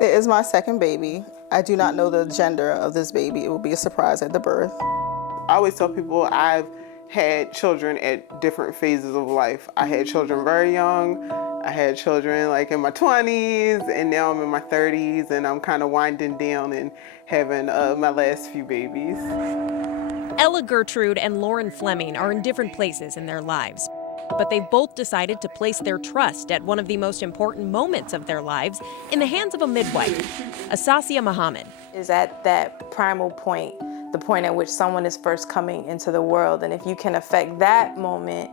It is my second baby. I do not know the gender of this baby. It will be a surprise at the birth. I always tell people I've had children at different phases of life. I had children very young. I had children like in my 20s, and now I'm in my 30s, and I'm kind of winding down and having my last few babies. Ella Gertrude and Lauren Fleming are in different places in their lives, but they've both decided to place their trust at one of the most important moments of their lives in the hands of a midwife, Asasia Muhammad. Is at that primal point, the point at which someone is first coming into the world, and if you can affect that moment,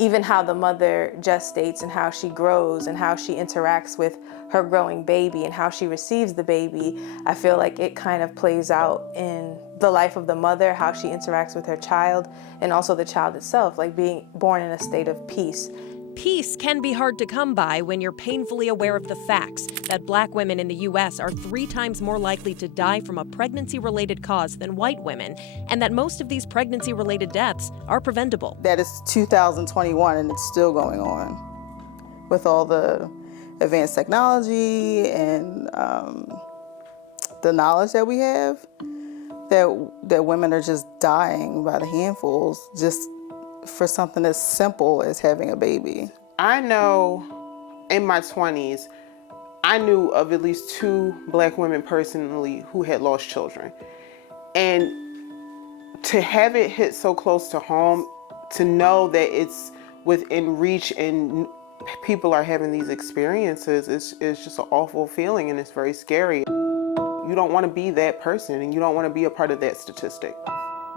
even how the mother gestates and how she grows and how she interacts with her growing baby and how she receives the baby, I feel like it kind of plays out in the life of the mother, how she interacts with her child, and also the child itself, like being born in a state of peace. Peace can be hard to come by when you're painfully aware of the facts that Black women in the U.S. are 3 times more likely to die from a pregnancy-related cause than white women, and that most of these pregnancy-related deaths are preventable. That is 2021 and it's still going on with all the advanced technology and the knowledge that we have, that women are just dying by the handfuls just for something as simple as having a baby. I know in my 20s, I knew of at least 2 Black women personally who had lost children. And to have it hit so close to home, to know that it's within reach and people are having these experiences, it's just an awful feeling, and it's very scary. You don't want to be that person, and you don't want to be a part of that statistic.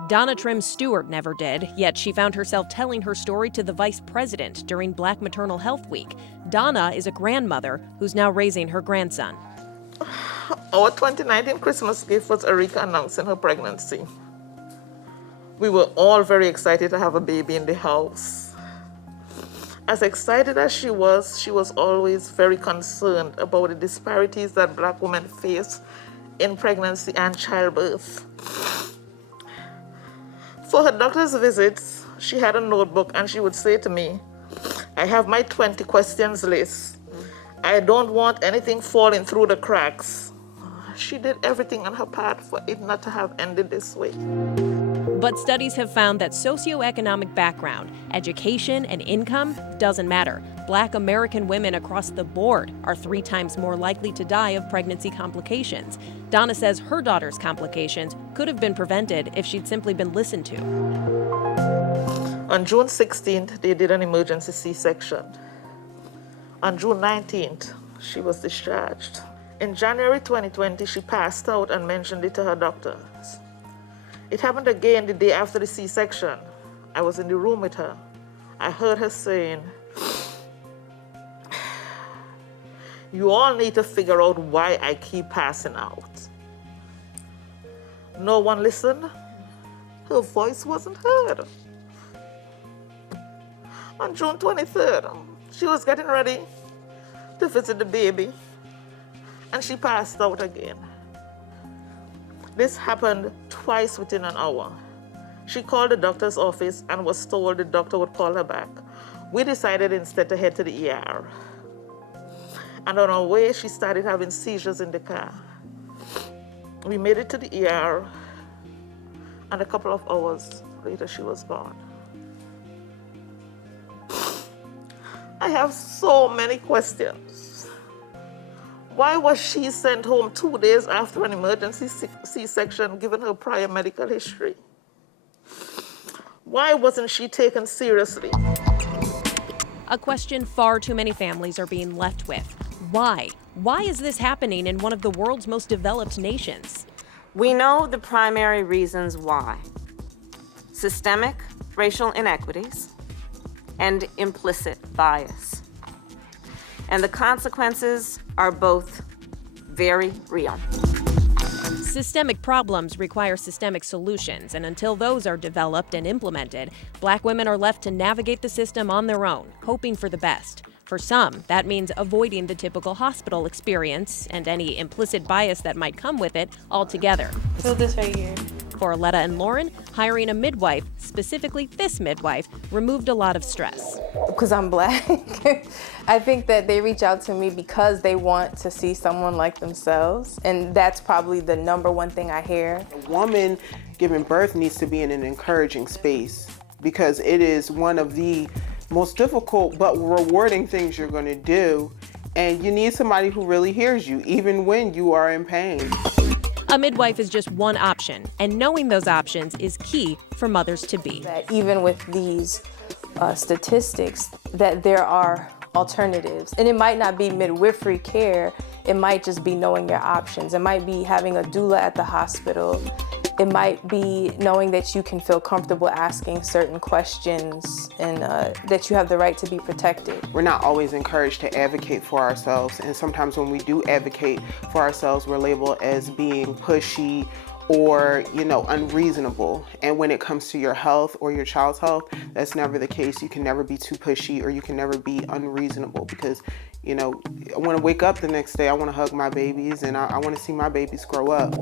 Donna Trim Stewart never did, yet she found herself telling her story to the vice president during Black Maternal Health Week. Donna is a grandmother who's now raising her grandson. Our 2019 Christmas gift was Erika announcing her pregnancy. We were all very excited to have a baby in the house. As excited as she was always very concerned about the disparities that Black women face in pregnancy and childbirth. For her doctor's visits, she had a notebook and she would say to me, I have my 20 questions list. I don't want anything falling through the cracks. She did everything on her part for it not to have ended this way. But studies have found that socioeconomic background, education, and income doesn't matter. Black American women across the board are 3 times more likely to die of pregnancy complications. Donna says her daughter's complications could have been prevented if she'd simply been listened to. On June 16th, they did an emergency C-section. On June 19th, she was discharged. In January 2020, she passed out and mentioned it to her doctors. It happened again the day after the C-section. I was in the room with her. I heard her saying, you all need to figure out why I keep passing out. No one listened. Her voice wasn't heard. On June 23rd, she was getting ready to visit the baby, and she passed out again. This happened twice within an hour. She called the doctor's office and was told the doctor would call her back. We decided instead to head to the ER. And on our way, she started having seizures in the car. We made it to the ER, and a couple of hours later, she was gone. I have so many questions. Why was she sent home 2 days after an emergency C-section given her prior medical history? Why wasn't she taken seriously? A question far too many families are being left with. Why? Why is this happening in one of the world's most developed nations? We know the primary reasons why. Systemic racial inequities and implicit bias. And the consequences are both very real. Systemic problems require systemic solutions, and until those are developed and implemented, Black women are left to navigate the system on their own, hoping for the best. For some, that means avoiding the typical hospital experience and any implicit bias that might come with it altogether. Feel this right here. For Aletta and Lauren, hiring a midwife, specifically this midwife, removed a lot of stress. Because I'm Black, I think that they reach out to me because they want to see someone like themselves. And that's probably the number one thing I hear. A woman giving birth needs to be in an encouraging space because it is one of the most difficult but rewarding things you're going to do. And you need somebody who really hears you, even when you are in pain. A midwife is just one option, and knowing those options is key for mothers-to-be. That even with these statistics, that there are alternatives. And it might not be midwifery care, it might just be knowing your options. It might be having a doula at the hospital. It might be knowing that you can feel comfortable asking certain questions and that you have the right to be protected. We're not always encouraged to advocate for ourselves, and sometimes when we do advocate for ourselves, we're labeled as being pushy or, unreasonable. And when it comes to your health or your child's health, that's never the case. You can never be too pushy or you can never be unreasonable because, I want to wake up the next day, I want to hug my babies and I want to see my babies grow up.